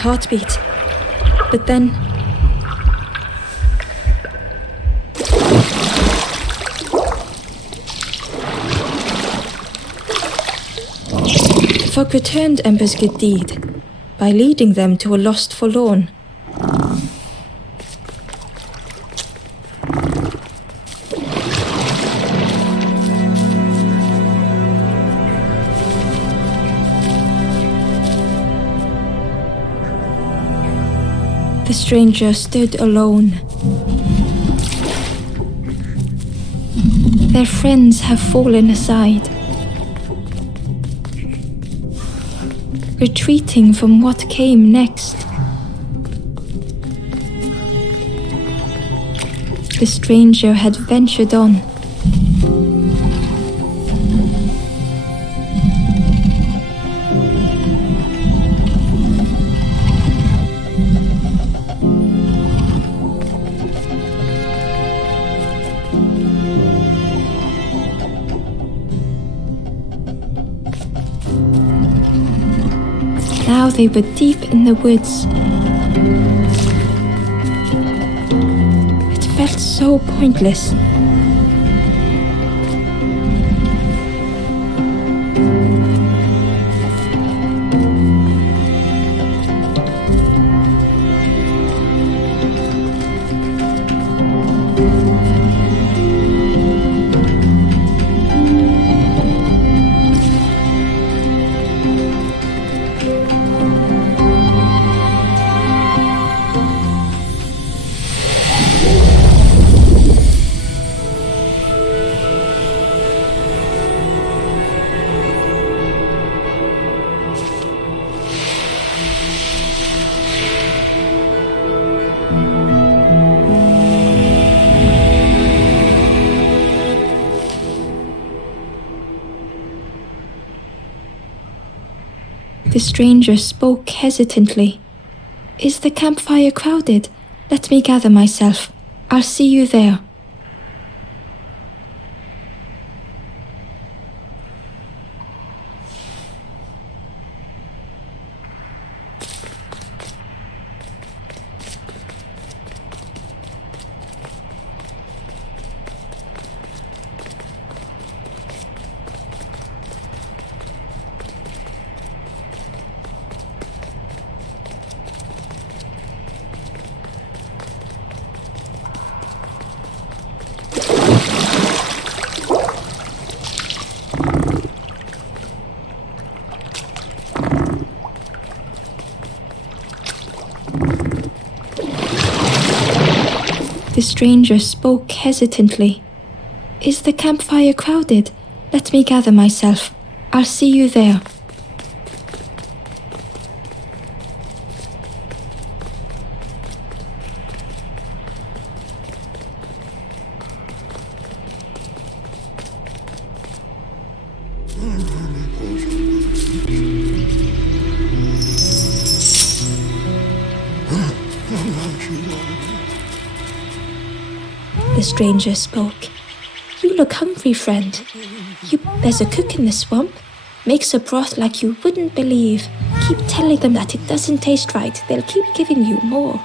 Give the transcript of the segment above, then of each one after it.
heartbeat. But then... Fog returned Ember's good deed by leading them to a lost forlorn. The stranger stood alone. Their friends have fallen aside, retreating from what came next. The stranger had ventured on. Now they were deep in the woods. It felt so pointless. The stranger spoke hesitantly. "Is the campfire crowded? Let me gather myself. I'll see you there." The stranger spoke hesitantly. "Is the campfire crowded? Let me gather myself. I'll see you there." The stranger spoke. "You look hungry, friend. There's a cook in the swamp. Makes a broth like you wouldn't believe. Keep telling them that it doesn't taste right. They'll keep giving you more."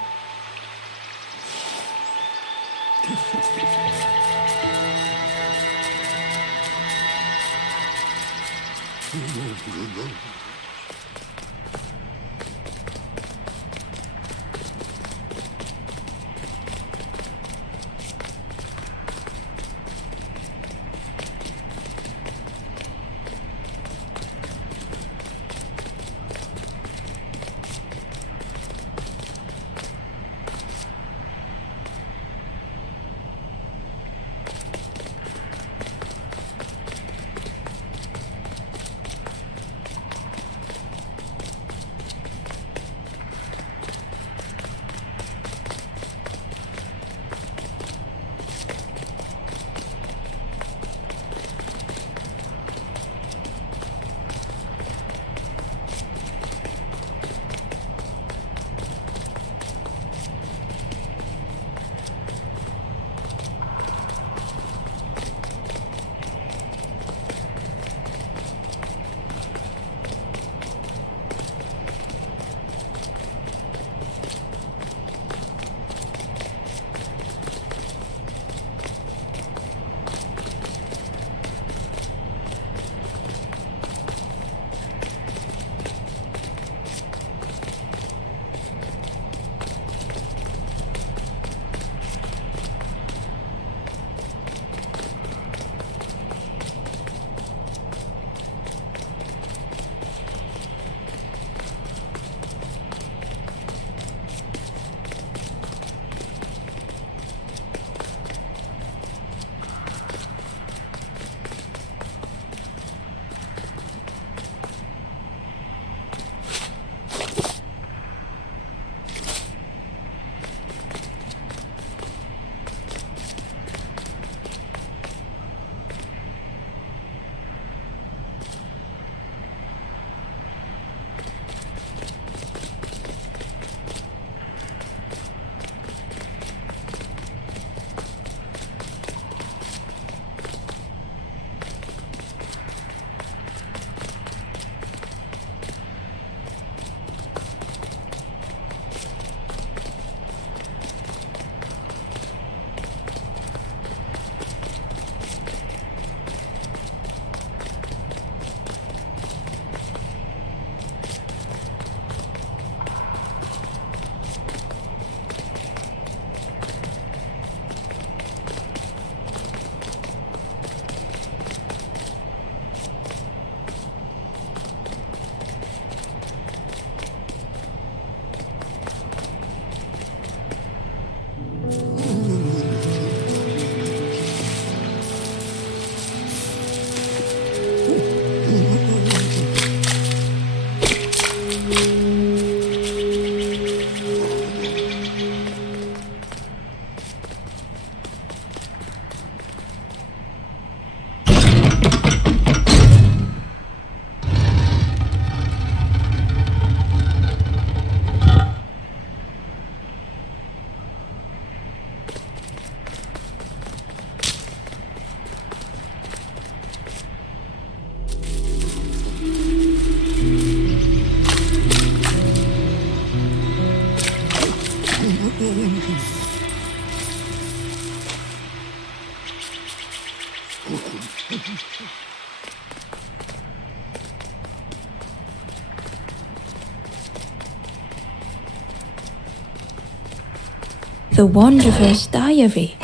The Wanderer's Diary.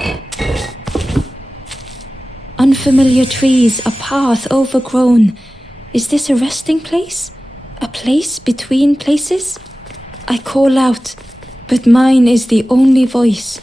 Unfamiliar trees, a path overgrown. Is this a resting place? A place between places? I call out, but mine is the only voice.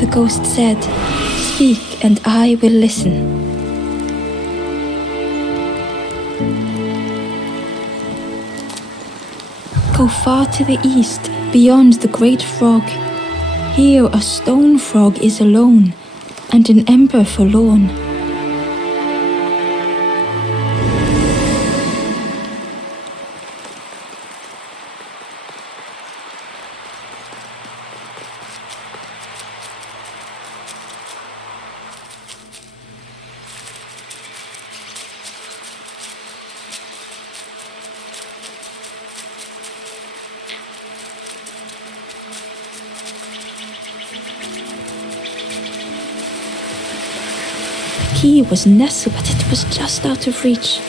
The ghost said, "Speak and I will listen." Go far to the east, beyond the great frog. Here a stone frog is alone, and an ember forlorn. The key was nestled, but it was just out of reach.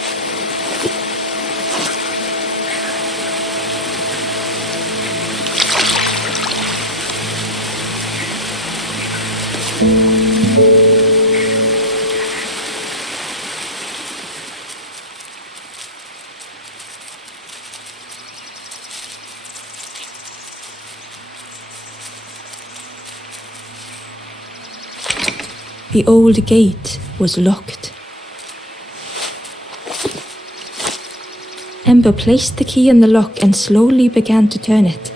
The old gate was locked. Ember placed the key in the lock and slowly began to turn it.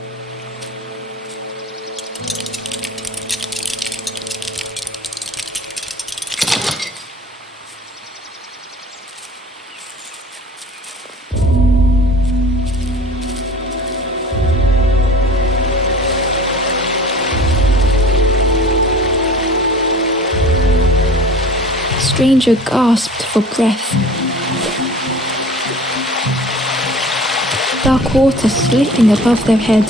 The stranger gasped for breath. Dark water slitting above their head.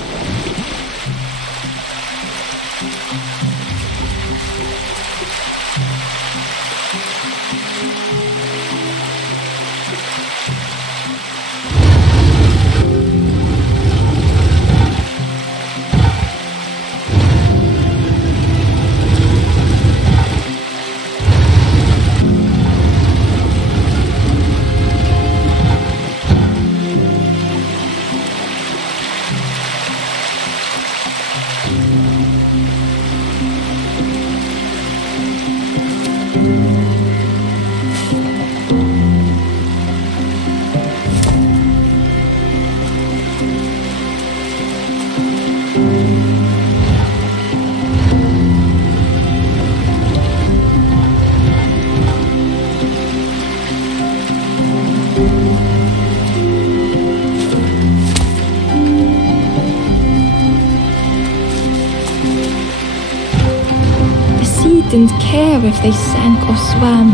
Didn't care if they sank or swam.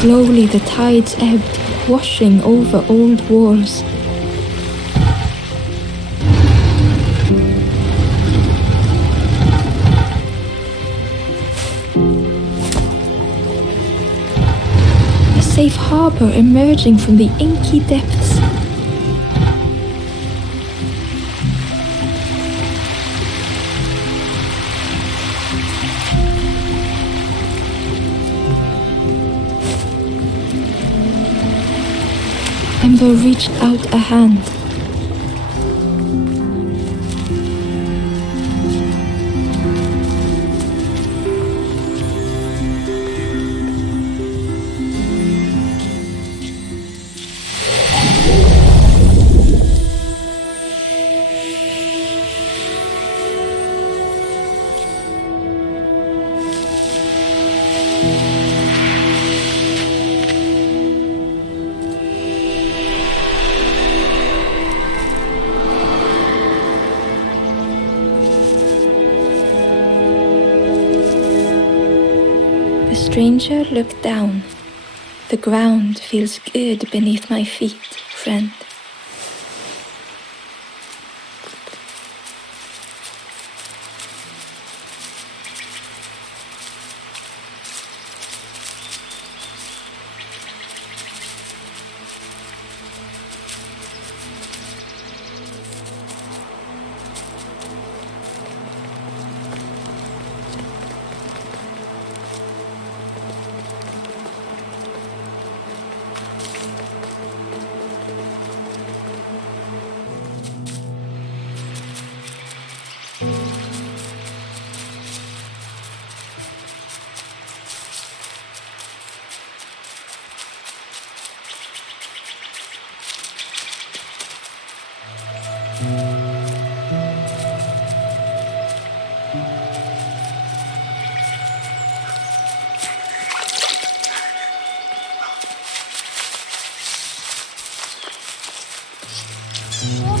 Slowly the tides ebbed, washing over old walls. A safe harbor emerging from the inky depths. Ember reached out a hand. stranger looked down. The ground feels good beneath my feet, friend.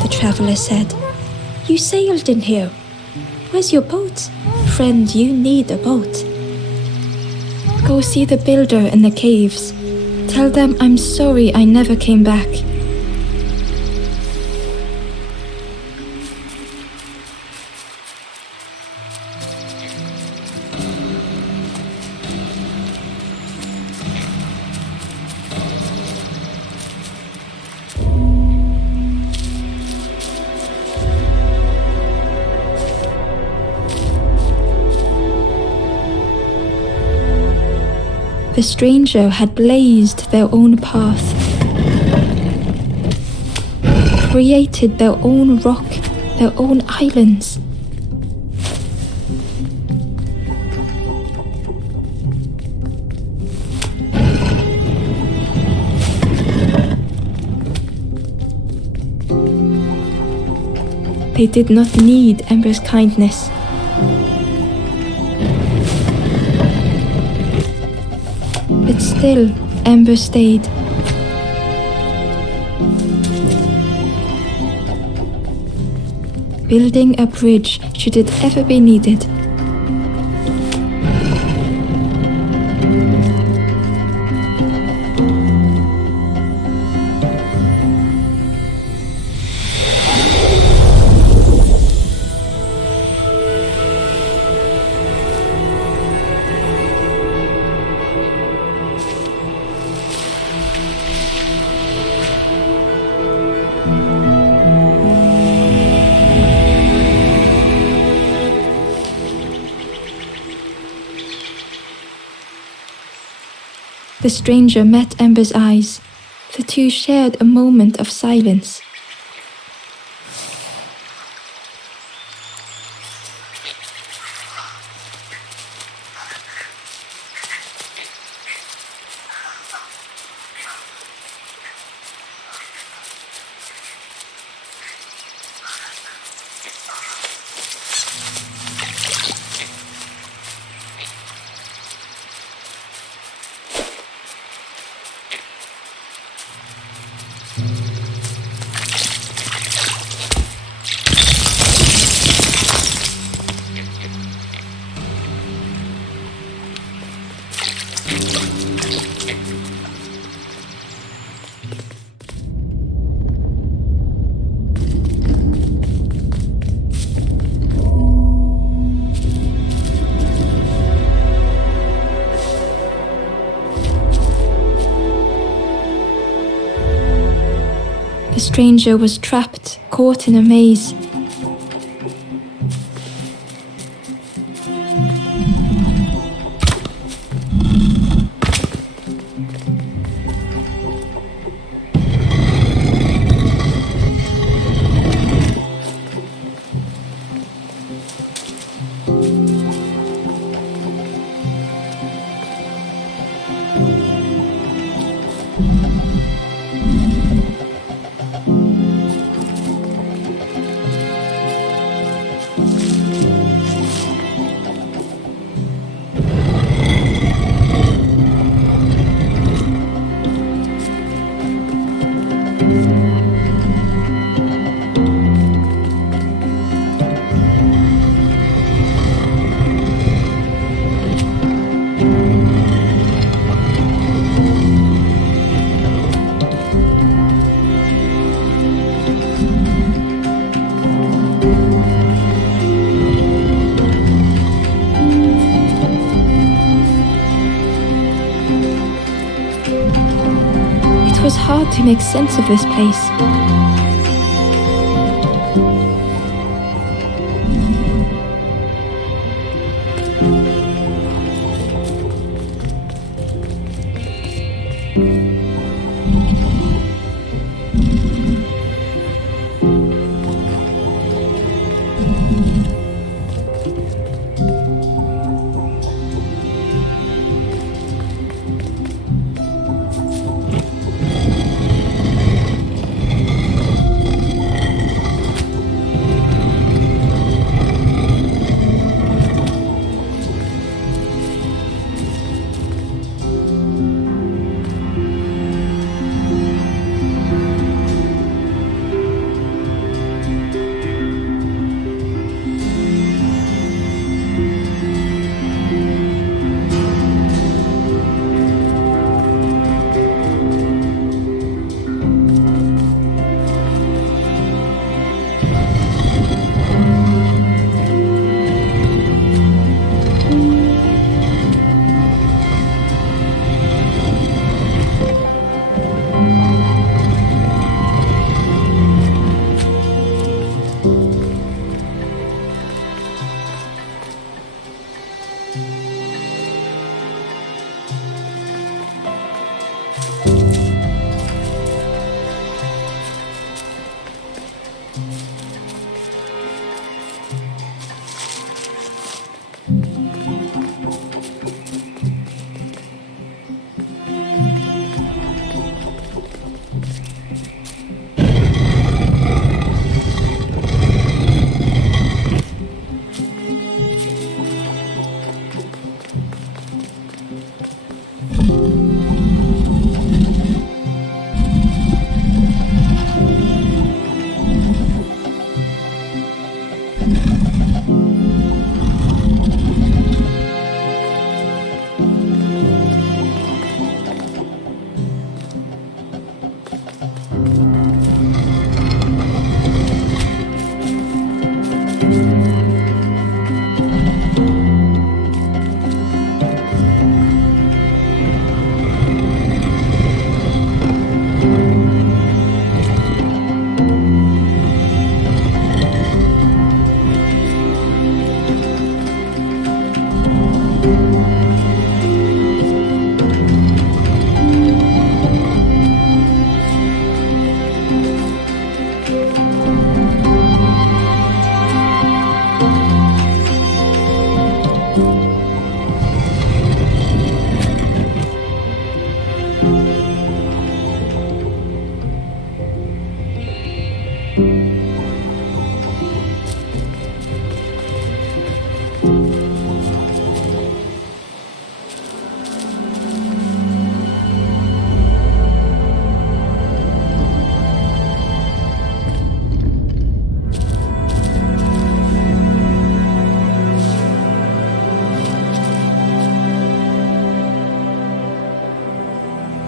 The traveler said, "You sailed in here. Where's your boat? Friend, you need a boat. Go see the builder in the caves. Tell them I'm sorry I never came back." The stranger had blazed their own path, created their own rock, their own islands. They did not need Ember's kindness. But still, Ember stayed. Building a bridge should it ever be needed. The stranger met Ember's eyes. The two shared a moment of silence. The stranger was trapped, caught in a maze. hard to make sense of this place.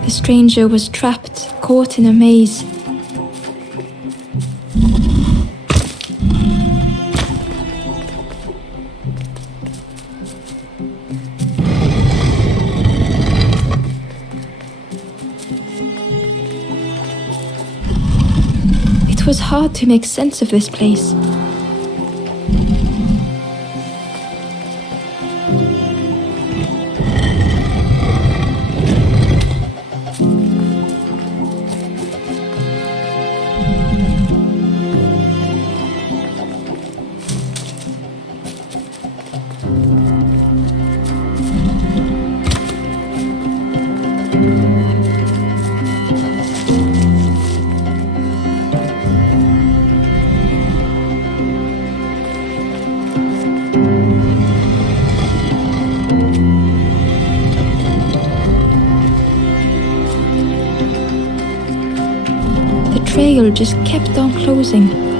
The stranger was trapped, caught in a maze. It was hard to make sense of this place. The trail just kept on closing.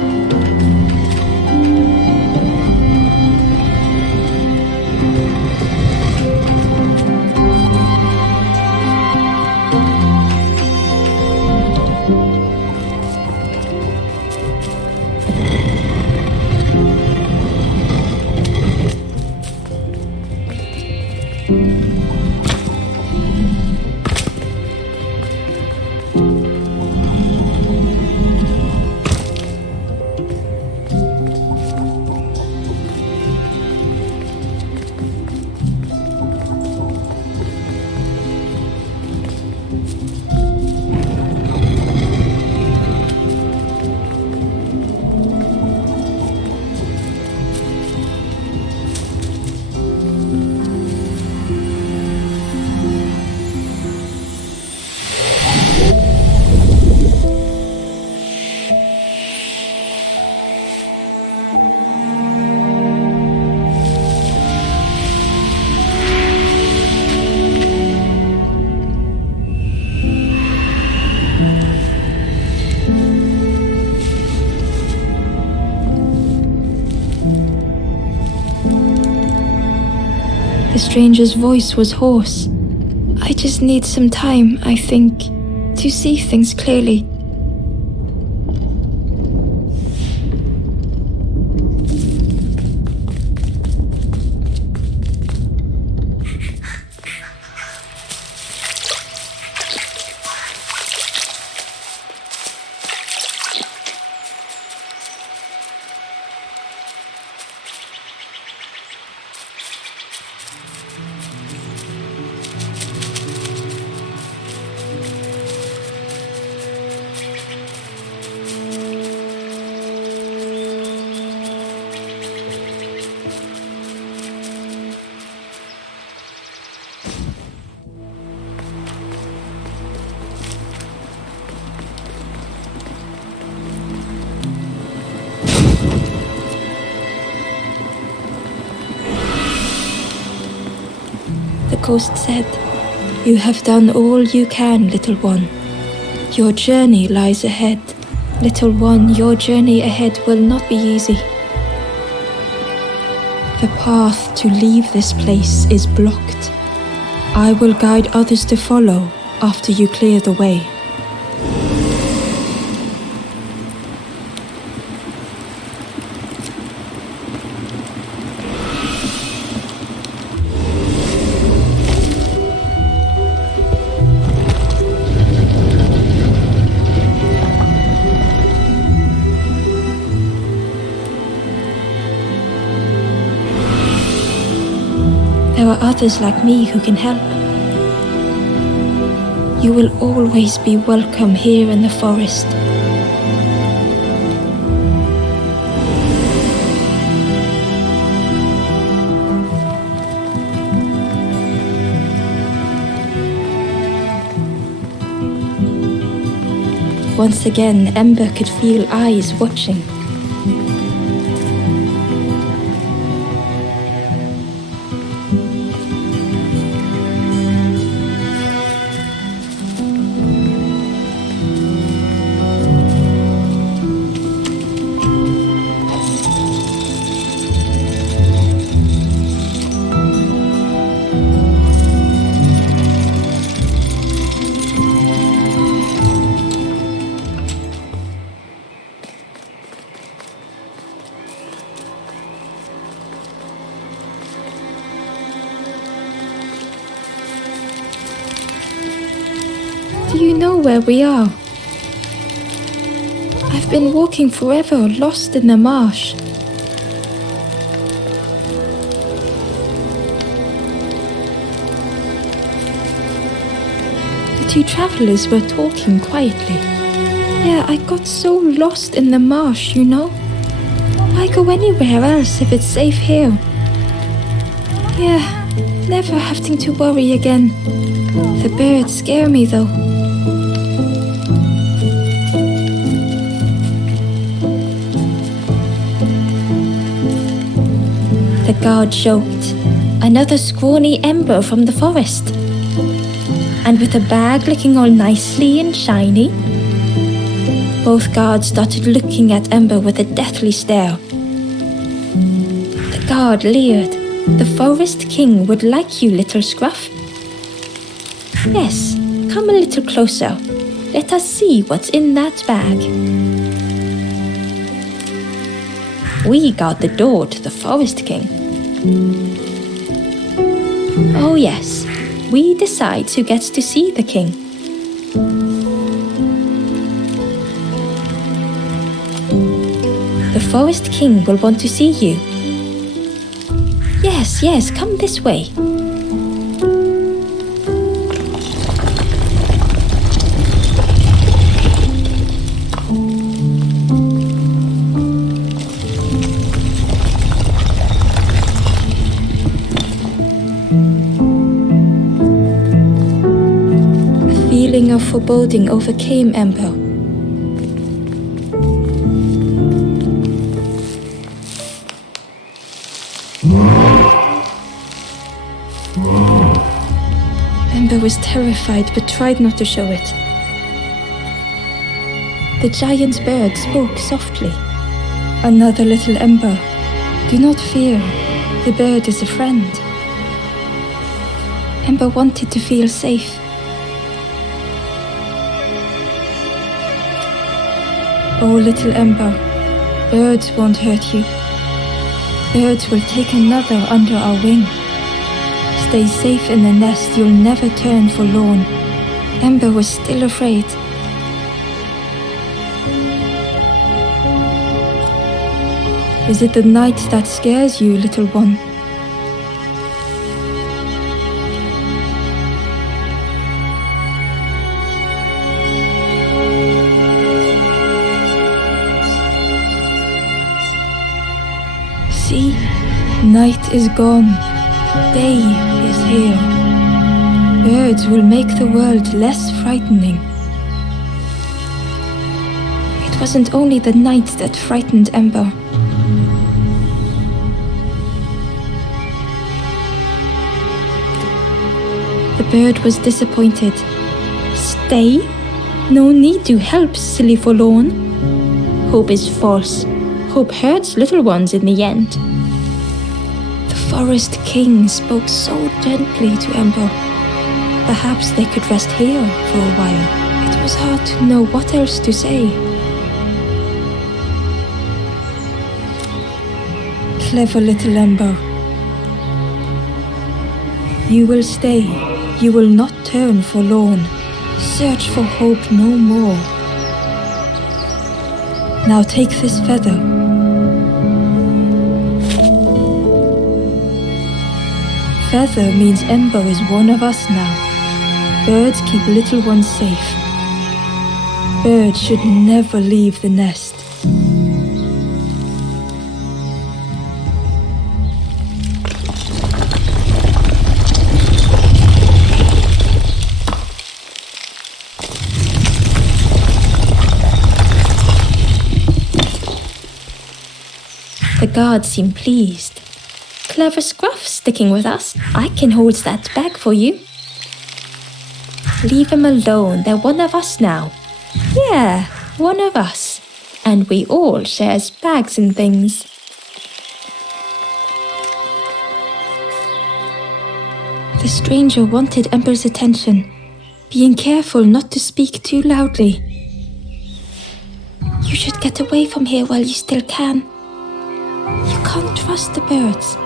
stranger's voice was hoarse. I just need some time, I think, to see things clearly. The ghost said, "You have done all you can, little one. Your journey lies ahead. Little one, your journey ahead will not be easy. The path to leave this place is blocked. I will guide others to follow after you clear the way." There are others like me who can help. You will always be welcome here in the forest. Once again, Ember could feel eyes watching. Do you know where we are? I've been walking forever, lost in the marsh. The two travelers were talking quietly. Yeah, I got so lost in the marsh, you know? Why go anywhere else if it's safe here? Yeah, never having to worry again. The birds scare me though. The guard joked. Another scrawny Ember from the forest. And with a bag looking all nicely and shiny. Both guards started looking at Ember with a deathly stare. The guard leered. The Forest King would like you, little scruff. Yes, come a little closer. Let us see what's in that bag. We guard the door to the Forest King. Oh yes, we decide who gets to see the king. The Forest King will want to see you. Yes, come this way. A feeling of foreboding overcame Ember. Ember was terrified but tried not to show it. The giant bird spoke softly. Another little Ember. Do not fear. The bird is a friend. Ember wanted to feel safe. Oh, little Ember, birds won't hurt you. Birds will take another under our wing. Stay safe in the nest, you'll never turn forlorn. Ember was still afraid. Is it the night that scares you, little one? See, night is gone, day is here. Birds will make the world less frightening. It wasn't only the night that frightened Ember. The bird was disappointed. Stay? No need to help, silly forlorn. Hope is false. Hope hurts little ones in the end. The forest king spoke so gently to Ember. Perhaps they could rest here for a while. It was hard to know what else to say. Clever little Ember. You will stay. You will not turn forlorn. Search for hope no more. Now take this feather. Feather means Ember is one of us now. Birds keep little ones safe. Birds should never leave the nest. The guards seem pleased. Clever Scruff sticking with us. I can hold that bag for you. Leave them alone, they're one of us now. Yeah, one of us. And we all shares bags and things. The stranger wanted Ember's attention, being careful not to speak too loudly. You should get away from here while you still can. You can't trust the birds.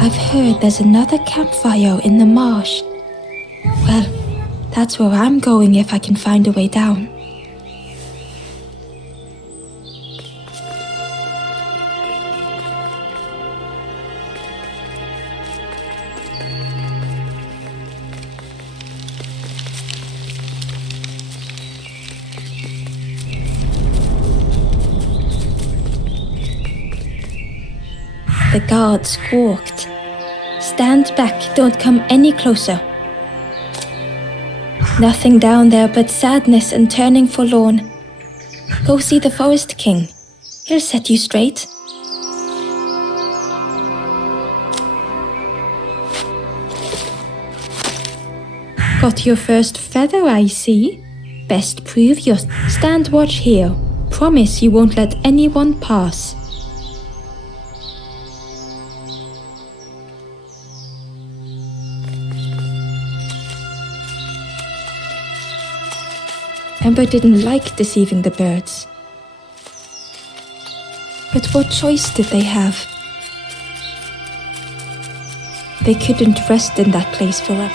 I've heard there's another campfire in the marsh. Well, that's where I'm going if I can find a way down. The guard squawked. Stand back, don't come any closer. Nothing down there but sadness and turning forlorn. Go see the Forest King. He'll set you straight. Got your first feather, I see. Best prove your stand watch here. Promise you won't let anyone pass. Ember didn't like deceiving the birds. But what choice did they have? They couldn't rest in that place forever.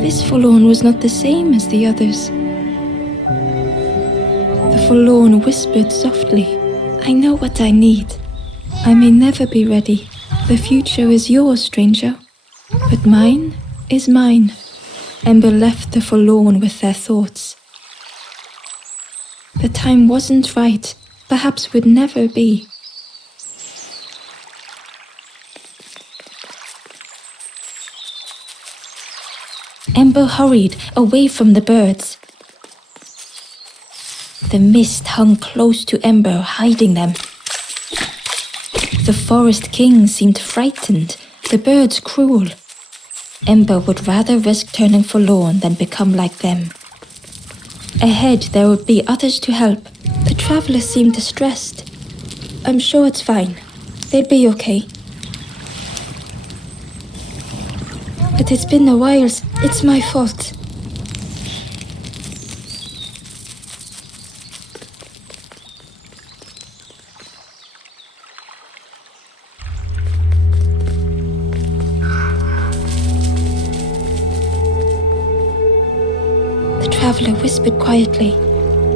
This forlorn was not the same as the others. The forlorn whispered softly, I know what I need. I may never be ready. The future is yours, stranger. But mine is mine. Ember left the forlorn with their thoughts. The time wasn't right, perhaps would never be. Ember hurried away from the birds. The mist hung close to Ember, hiding them. The forest king seemed frightened, the birds cruel. Ember would rather risk turning forlorn than become like them. Ahead there would be others to help. The traveler seemed distressed. I'm sure it's fine. They'll be okay. But it's been a while. It's my fault. The traveler whispered quietly.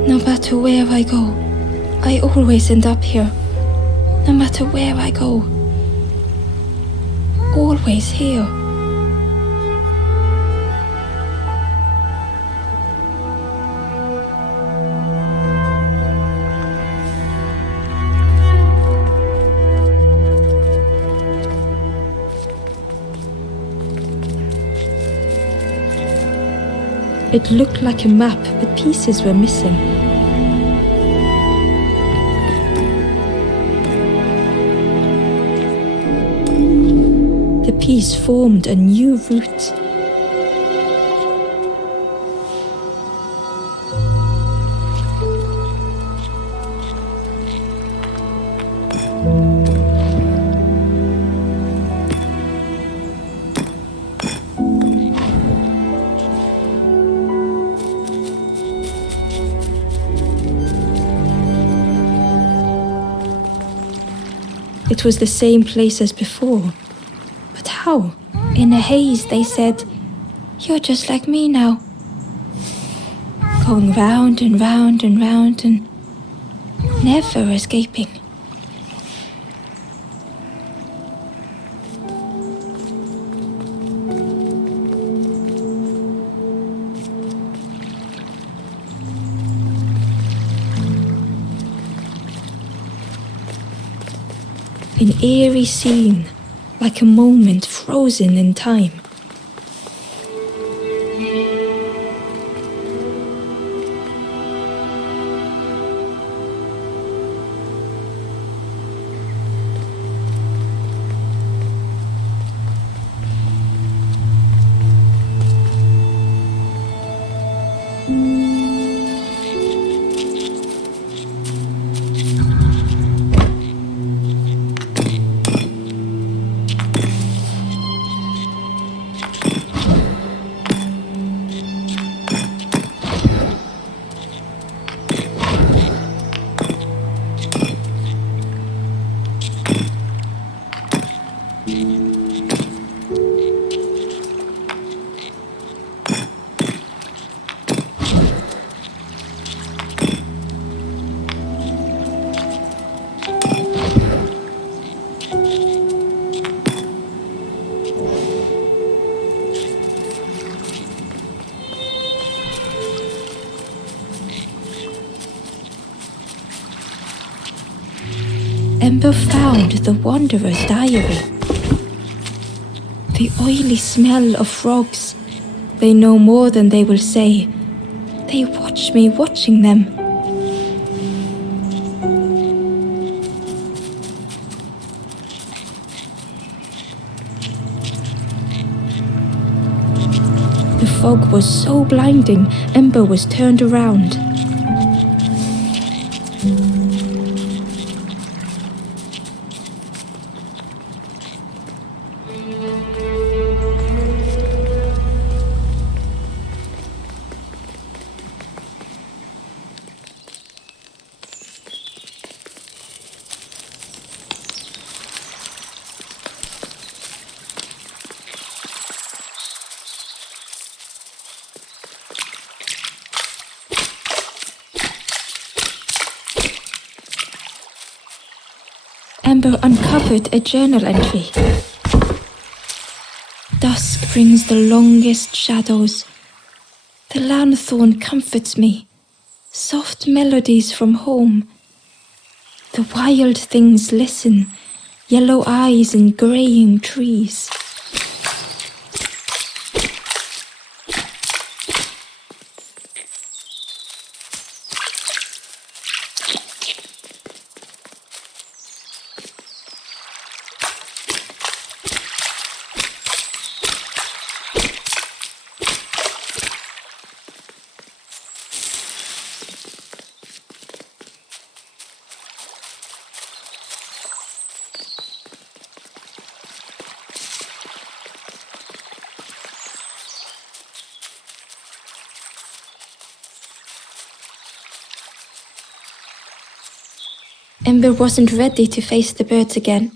No matter where I go, I always end up here. No matter where I go. Always here. It looked like a map, but pieces were missing. The piece formed a new route. It was the same place as before. But how? In a haze, they said, "You're just like me now." Going round and round and round and never escaping. An eerie scene, like a moment frozen in time. Ember found the Wanderer's diary. The oily smell of frogs. They know more than they will say. They watch me watching them. The fog was so blinding, Ember was turned around. Ember uncovered a journal entry. Dusk brings the longest shadows. The lanthorn comforts me. Soft melodies from home. The wild things listen. Yellow eyes in greying trees. Ember wasn't ready to face the birds again.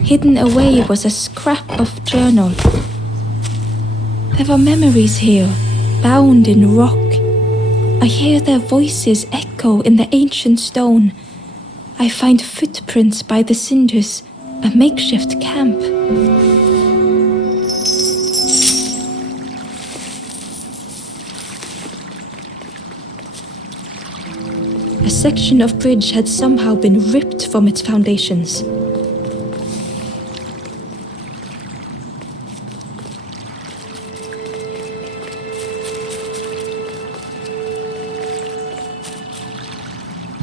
Hidden away was a scrap of journal. There were memories here, bound in rock. I hear their voices echo in the ancient stone. I find footprints by the cinders, a makeshift camp. A section of bridge had somehow been ripped from its foundations.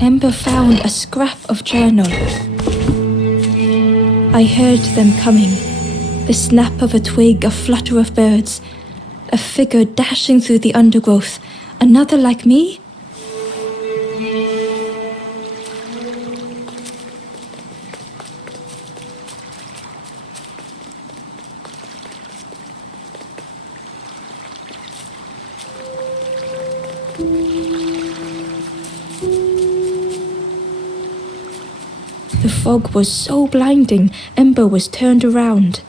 Ember found a scrap of journal. I heard them coming. The snap of a twig, a flutter of birds, a figure dashing through the undergrowth. Another like me? The fog was so blinding, Ember was turned around.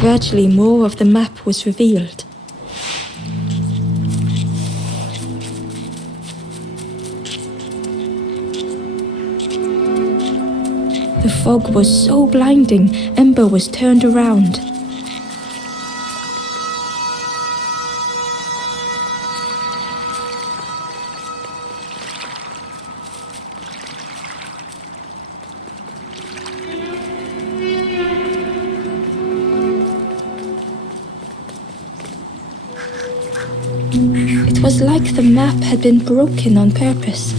Gradually, more of the map was revealed. The fog was so blinding, Ember was turned around. It was like the map had been broken on purpose.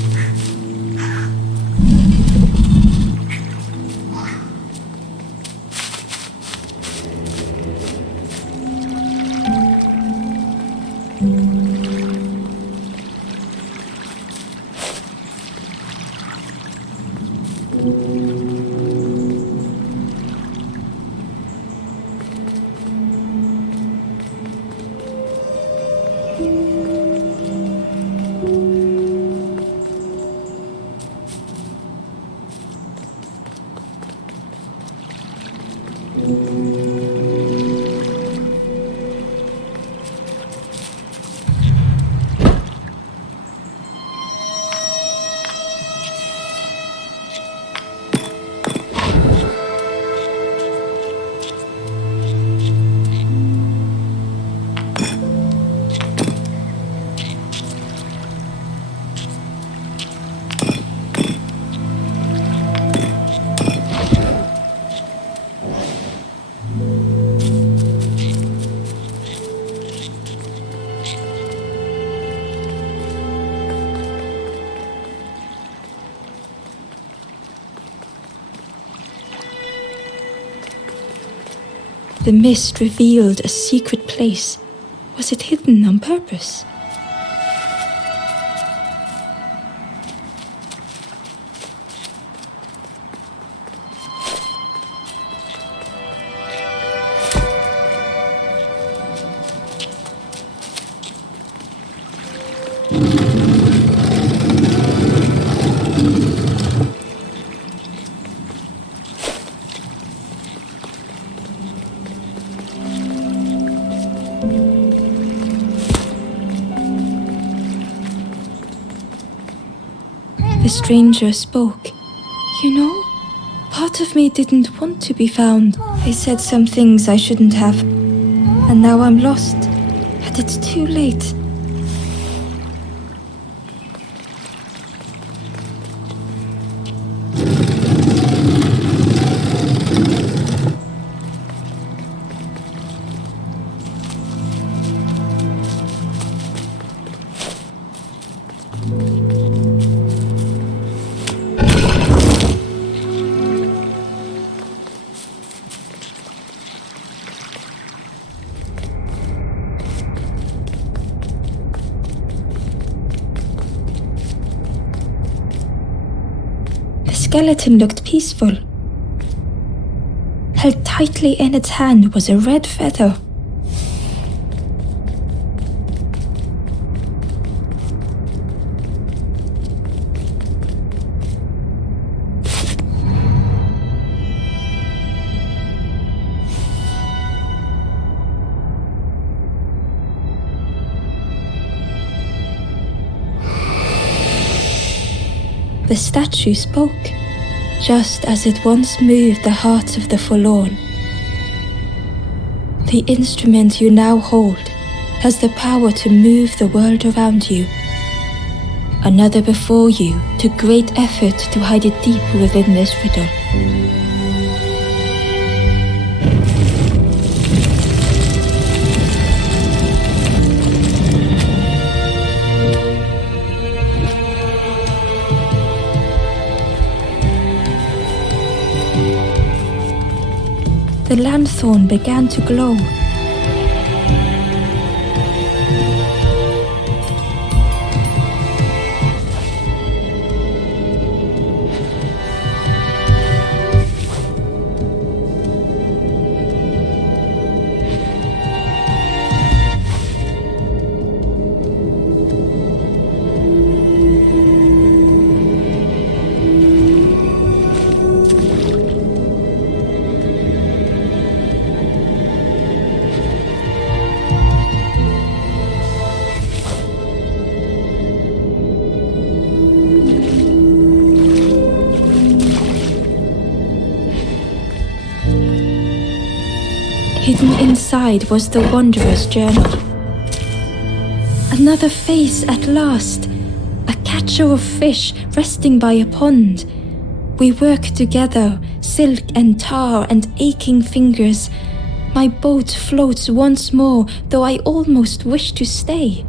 The mist revealed a secret place. Was it hidden on purpose? The stranger spoke. You know, part of me didn't want to be found. I said some things I shouldn't have. And now I'm lost. And it's too late. The skeleton looked peaceful. Held tightly in its hand was a red feather. The statue spoke, just as it once moved the hearts of the forlorn. The instrument you now hold has the power to move the world around you. Another before you took great effort to hide it deep within this riddle. The lanthorn began to glow. Hidden inside was the Wanderer's journal. Another face at last, a catcher of fish resting by a pond. We work together, silk and tar and aching fingers. My boat floats once more, though I almost wish to stay.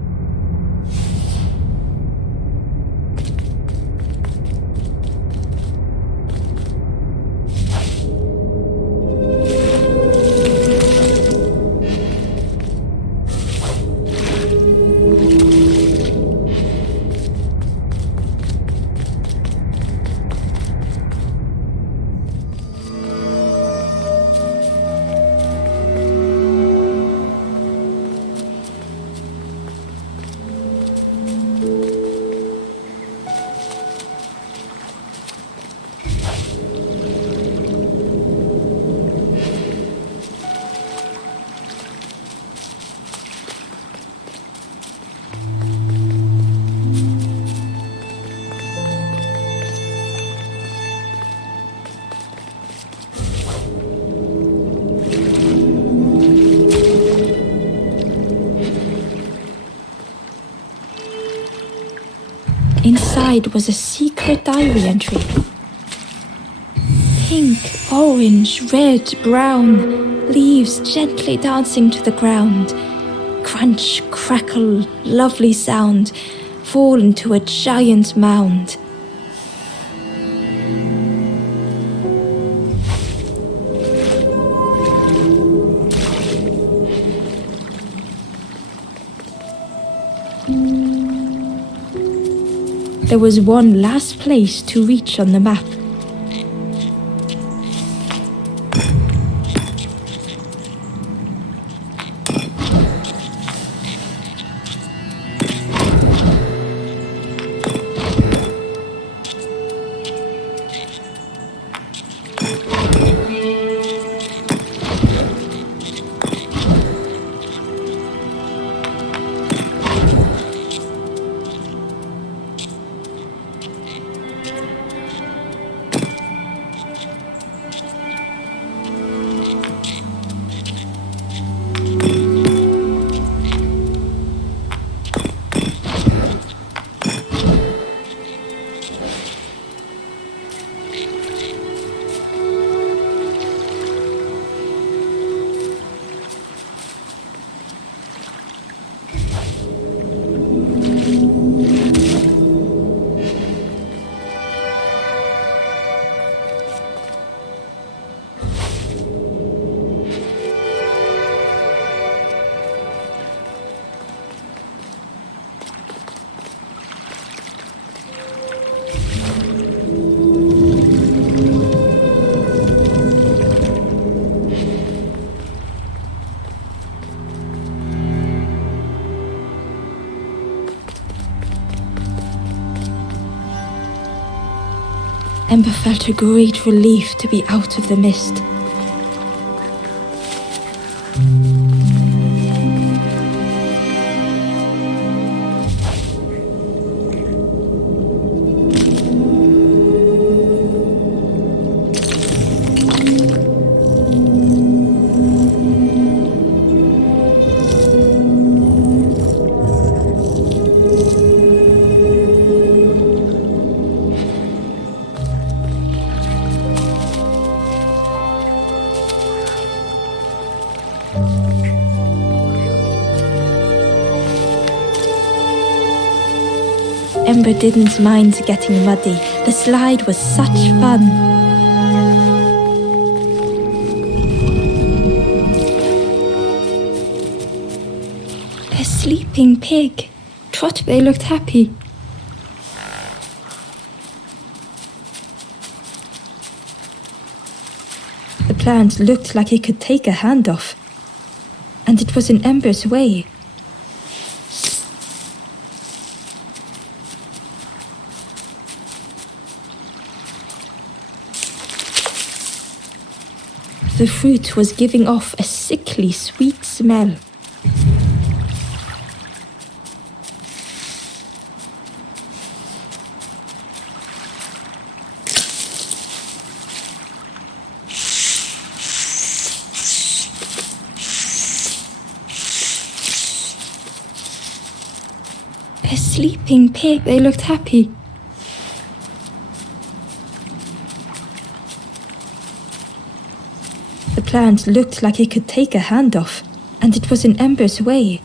Inside was a secret diary entry. Pink, orange, red, brown, leaves gently dancing to the ground. Crunch, crackle, lovely sound, fall into a giant mound. There was one last place to reach on the map. Ember felt a great relief to be out of the mist. Ember didn't mind getting muddy. The slide was such fun. A sleeping pig. Trotway looked happy. The plant looked like it could take a hand off, and it was in Ember's way. The fruit was giving off a sickly sweet smell. A sleeping pig. They looked happy. The plant looked like it could take a hand off, and it was in Ember's way.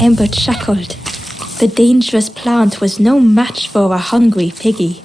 Ember chuckled. The dangerous plant was no match for a hungry piggy.